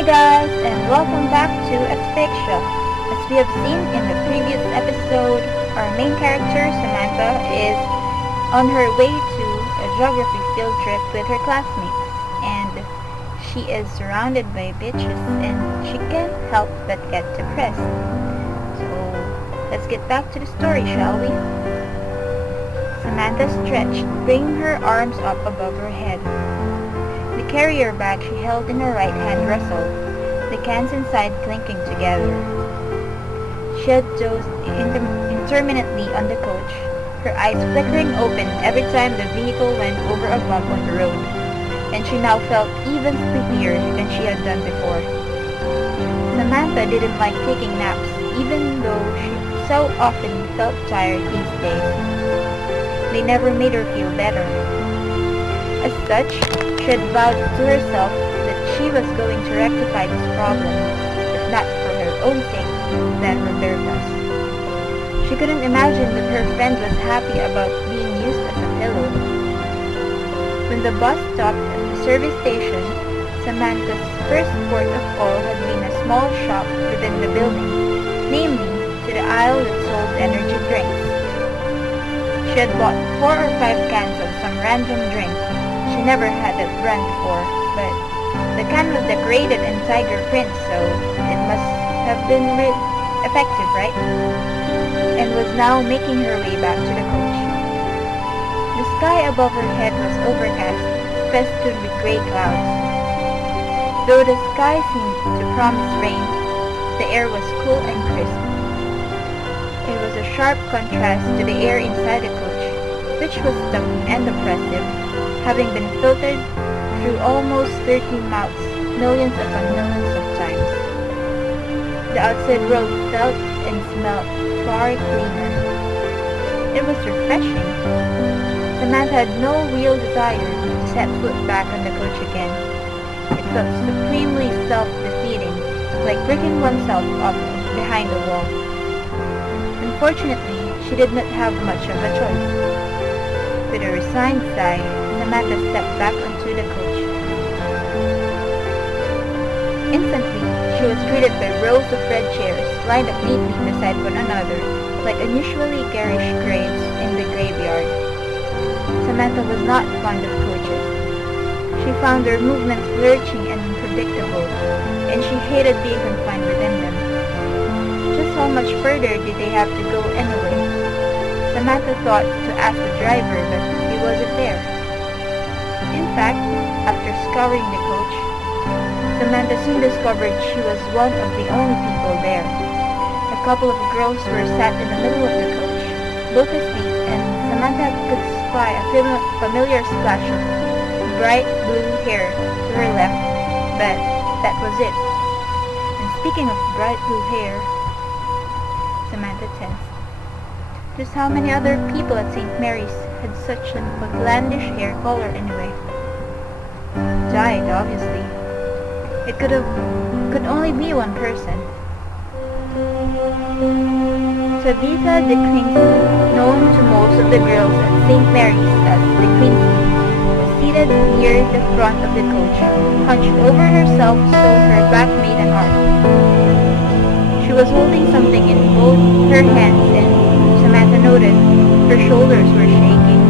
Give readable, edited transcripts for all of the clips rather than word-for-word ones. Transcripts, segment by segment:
Hey guys, and welcome back to Asphyxia. As we have seen in the previous episode, our main character, Samantha, is on her way to a geography field trip with her classmates, and she is surrounded by bitches and she can't help but get depressed. So, let's get back to the story, shall we? Samantha stretched, bringing her arms up above her head. The carrier bag she held in her right hand rustled, the cans inside clinking together. She had dozed intermittently on the coach, her eyes flickering open every time the vehicle went over a bump on the road, and she now felt even sleepier than she had done before. Samantha didn't like taking naps, even though she so often felt tired these days. They never made her feel better. As such, she had vowed to herself that she was going to rectify this problem, if not for her own sake, then Roberta's. She couldn't imagine that her friend was happy about being used as a pillow. When the bus stopped at the service station, Samantha's first port of call had been a small shop within the building, namely to the aisle that sold energy drinks. She had bought 4 or 5 cans of some random drink. She never had that brand before, but the can was decorated in tiger print, so it must have been effective, right? And was now making her way back to the coach. The sky above her head was overcast, festooned with gray clouds. Though the sky seemed to promise rain, the air was cool and crisp. It was a sharp contrast to the air inside the coach, which was stuffy and oppressive, having been filtered through almost 13 mouths, millions upon millions of times. The outside world felt and smelled far cleaner. It was refreshing. Samantha had no real desire to set foot back on the coach again. It felt supremely self-defeating, like bricking oneself up behind a wall. Unfortunately, she did not have much of a choice. With a resigned sigh, Samantha stepped back onto the coach. Instantly, she was greeted by rows of red chairs lined up neatly beside one another, like unusually garish graves in the graveyard. Samantha was not fond of coaches. She found their movements lurching and unpredictable, and she hated being confined within them. Just how much further did they have to go anyway? Samantha thought to ask the driver, but he wasn't there. In fact, after scouring the coach, Samantha soon discovered she was one of the only people there. A couple of girls were sat in the middle of the coach, both asleep, and Samantha could spy a familiar splash of bright blue hair to her left, but that was it. And speaking of bright blue hair, Samantha tensed. Just how many other people at St. Mary's had such an outlandish hair color anyway? Died, obviously. It could only be one person. Tabitha de Quincey, known to most of the girls at St. Mary's as de Quincey, was seated near the front of the coach, hunched over herself so her back made an arc. She was holding something in both her hands, and Samantha noted her shoulders were shaking.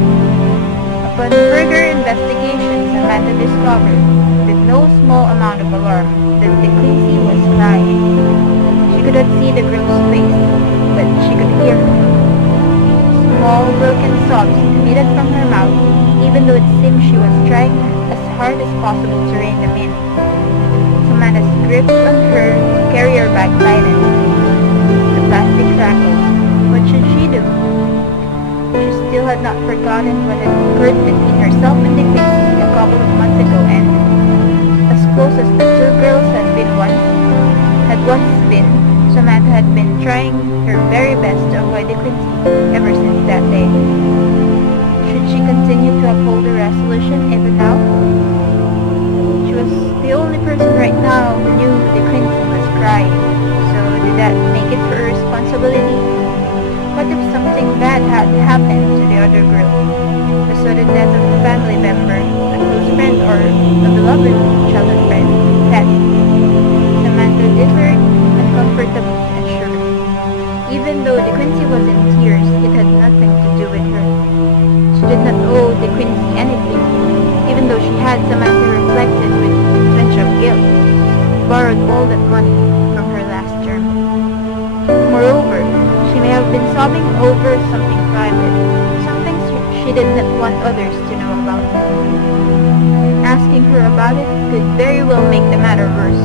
Upon further investigation, Samantha discovered, with no small amount of alarm, that de Quincey was crying. She could not see the girl's face, but she could hear her. Small, broken sobs emitted from her mouth, even though it seemed she was trying as hard as possible to rein them in. Samantha's grip on her carrier bag tightened. The plastic crackled. What should she do? She still had not forgotten what had occurred between herself and de Quincey a couple of months ago, and as close as the two girls had once been, Samantha had been trying her very best to avoid de Quincey ever since that day. Should she continue to uphold her resolution even now? She was the only person right now who knew de Quincey was crying, so did that make it her responsibility? What if something bad had happened to the other girl? The sudden death of a family member, a close friend, or a beloved childhood friend, pet? reflected with a twinge of guilt, borrowed all that money from her last term. Moreover, she may have been sobbing over something private, something she did not want others to know about. Asking her about it could very well make the matter worse.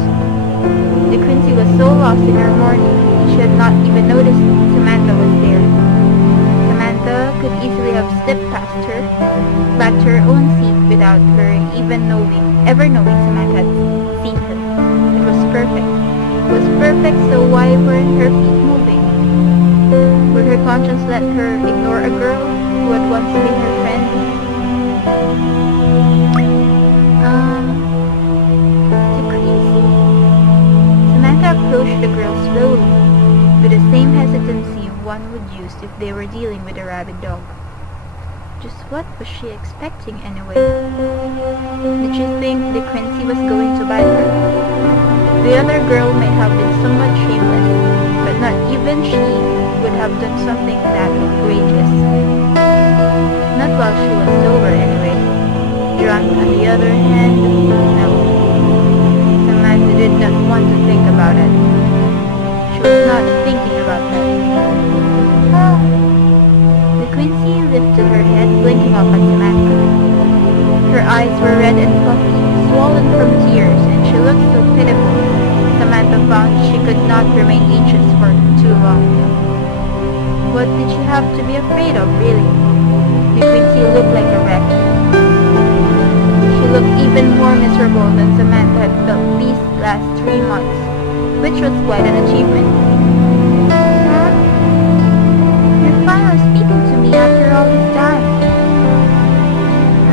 De Quincey was so lost in her mourning, she had not even noticed Samantha was there. Samantha could easily have slipped past her, back to her own seat without her even ever knowing Samantha had seen her. It was perfect. It was perfect, so why weren't her feet moving? Would her conscience let her ignore a girl who had once been her friend? De Quincey? Samantha approached the girl slowly, with the same hesitancy one would use if they were dealing with a rabid dog. Just what was she expecting anyway? Did she think De Quincey was going to bite her? The other girl may have been somewhat shameless, but not even she would have done something that outrageous. Not while she was sober anyway. Drunk, on the other hand, no. Samantha did not want to think about it. She was not thinking about that. De Quincey lifted her head, blinking up at Samantha. Her eyes were red and puffy, swollen from tears, and she looked so pitiful. Samantha found she could not remain anxious for too long. What did she have to be afraid of, really? De Quincey looked like a wreck. She looked even more miserable than Samantha had felt these last 3 months, which was quite an achievement. Huh? You're finally speaking to me after all this time.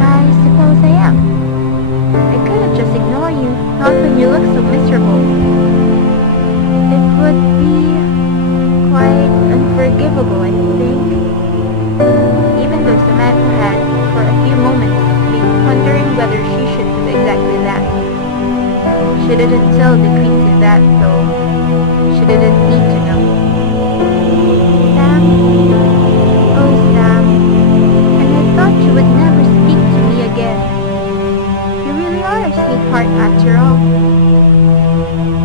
I suppose I am. I couldn't just ignore you, not when you look so miserable. It would be quite unforgivable, I think. Even though Samantha had, for a few moments, been wondering whether she should do exactly that. She didn't tell De Quincey that, though. She didn't need to know. Sam? Oh, Sam. And I thought you would never speak to me again. You really are a sweetheart after all.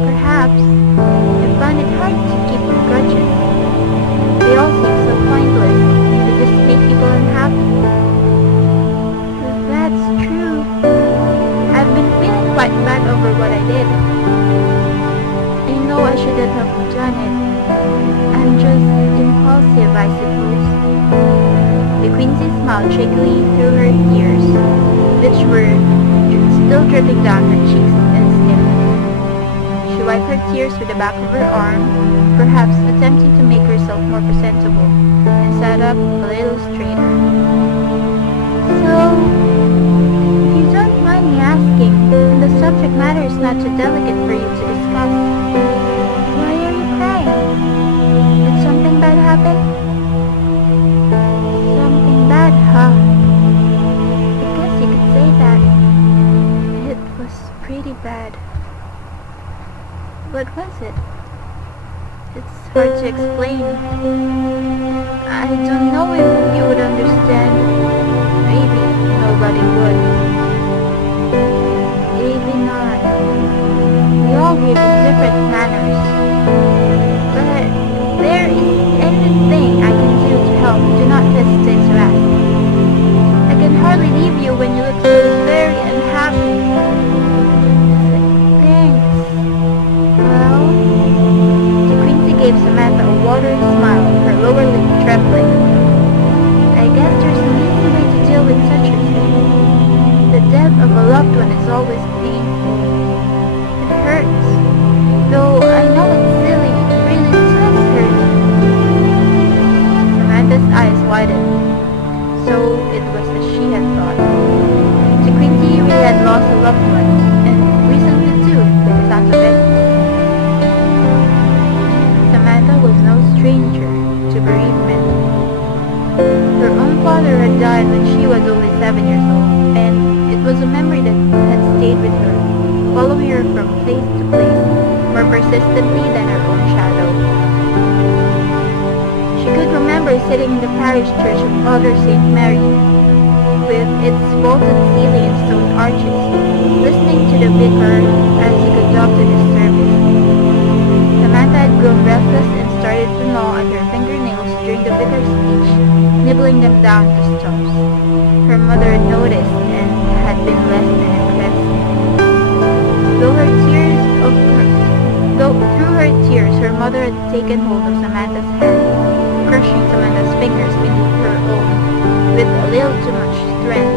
Perhaps I find it hard to keep grudges. They all seem so pointless. They just make people unhappy. That's true. I've been feeling quite bad over what I did. I know I shouldn't have done it. I'm just impulsive, I suppose. De Quincey smiled shakily through her tears, which were still dripping down her cheeks and skin. She wiped her tears with the back of her arm, perhaps attempting to make herself more presentable, and sat up a little straighter. So, if you don't mind me asking, and the subject matter is not too delicate for you to discuss, why are you crying? Did something bad happen? Something bad, huh? I guess you could say that. It was pretty bad. What was it? It's hard to explain. I don't know if you would understand. Maybe nobody would. Maybe not. We all grieve in different manners. But if there is anything I can do to help, do not hesitate to ask. I can hardly leave you when you look so very unhappy. Thanks. Well, De Quincey gave Samantha a watery smile, her lower lip trembling. I guess there's an easy way to deal with such a thing. The death of a loved one is always painful. It hurts. Though I know it's silly, it really does hurt. Samantha's eyes widened. So it was as she had thought. De Quincey really had lost a loved one, and recently too, by the sounds of it. Samantha was no stranger to bereavement. Her own father had died when she was only 7 years old, and it was a memory that had stayed with her, following her from place to place, more persistently than her own shadow. She could remember sitting in the parish church of Father St. Mary, with its vaulted ceiling and stone arches, listening the vicar as he conducted his service. Samantha had grown restless and started to gnaw at her fingernails during the vicar's speech, nibbling them down to stumps. Her mother had noticed and had been less than impressed. Through her tears, her mother had taken hold of Samantha's hand, crushing Samantha's fingers beneath her own with a little too much strength,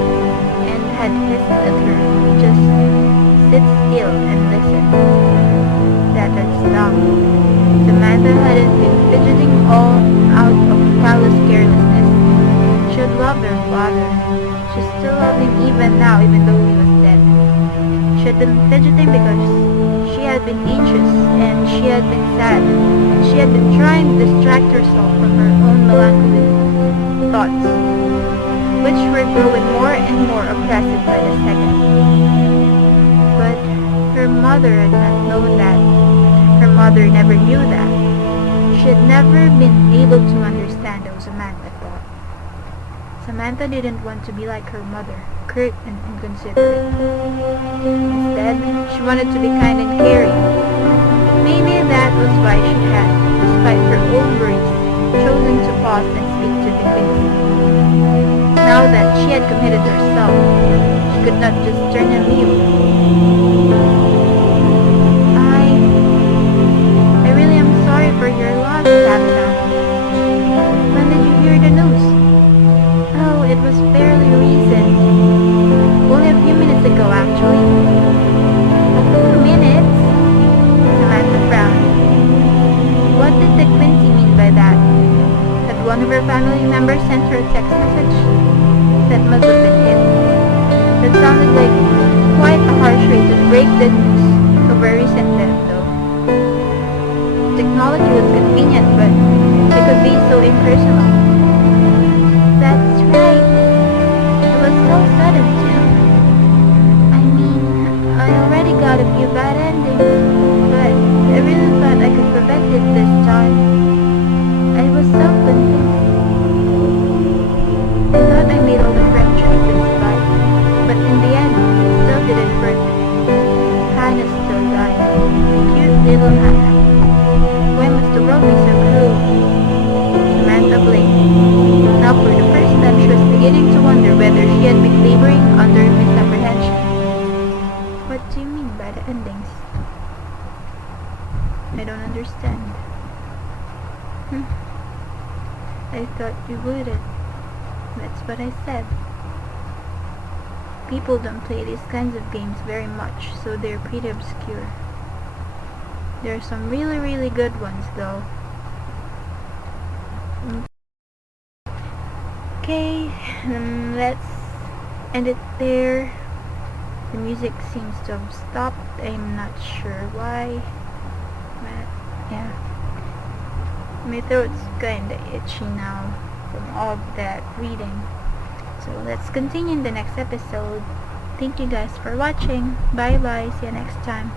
and had hissed at her, "Just sit still and listen." That had stung. Samantha hadn't been fidgeting all out of callous carelessness. She had loved her father. She still loved him even now, even though he was dead. She had been fidgeting because she had been anxious and she had been sad. She had been trying to distract herself from her own melancholy thoughts, which were growing more and more oppressive by the second. But her mother had not known that. Her mother never knew that. She had never been able to understand how Samantha thought. Samantha didn't want to be like her mother, curt and inconsiderate. Instead, she wanted to be kind and caring. Maybe that was why she had, despite her own worries, chosen to pause and speak to De Quincey. Now that she had committed herself, she could not just turn and leave. I really am sorry for your loss, Tabitha. When did you hear the news? Oh, it was fairly recent. Only a few minutes ago, actually. A few minutes? Samantha frowned. What did De Quincey mean by that? Had one of her family members sent her a text message? That must have been it. That sounded like quite a harsh way to break the news of a recent death, though. Technology was convenient, but it could be so impersonal. That's right. It was so sudden, too. I mean, I already got a few bad endings, but I really thought I could prevent it this time. I was so convinced. I thought I made all the correct choices, but in the end, it still didn't work. Hannah still died. Cute little Hannah. Why must the world be so cruel? Samantha blinked. Now for the first time she was beginning to wonder whether she had been laboring under misapprehension. What do you mean by the endings? I don't understand. I thought you wouldn't. That's what I said. People don't play these kinds of games very much, so they're pretty obscure. There are some really, really good ones, though. Okay, let's end it there. The music seems to have stopped. I'm not sure why. But, yeah. My throat's kinda itchy now from all that reading. So let's continue in the next episode. Thank you guys for watching. Bye bye. See you next time.